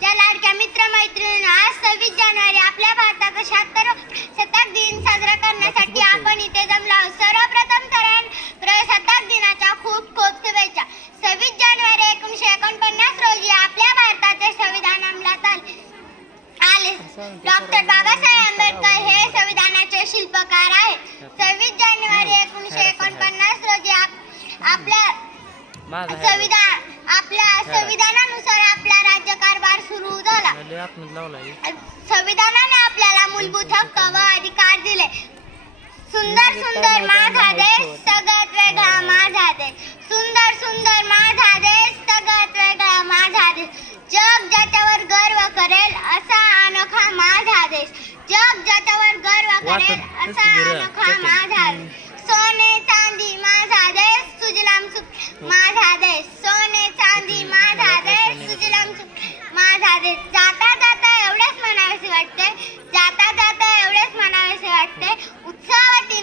ज्या लाडक्या मित्रमैत्रिणींनो, आज 26 जानेवारी आपल्या भारताचा 76 शतक दिन साजरा करण्यासाठी आपण इथे जमलो आहोत. सर्वप्रथम तर प्रजासत्ताक दिनाच्या खूप खूप शुभेच्छा. 26 जानेवारी 1949 रोजी आपल्या भारताचे संविधान अंमलात आले. डॉक्टर बाबासाहेब आंबेडकर हे संविधानाचे शिल्पकार आहेत. 26 जानेवारी 1949 रोजी आपल्या संविधानानुसार आपला राज्यकारभार सुरू झाला. संविधानाने आपल्याला मूलभूत हक्क व अधिकार दिले. सुंदर सुंदर माझा देश, सगळ्यात वेगळा माझा देश. सुंदर सुंदर माझा देश, सगळ्यात वेगळा माझा देश. जग ज्याच्यावर गर्व करेल असा अनोखा माझा देश. जग ज्याच्यावर गर्व करेल असा अनोखा माझा देश. सोने चांदी माझा देश, सुजलाम माझा देश. सोने चांदी माझा देश, सुजलाम माझा देश. जाता जाता एवढेच म्हणावेसे वाटते, जाता जाता एवढेच म्हणावेसे वाटते, उत्साहावती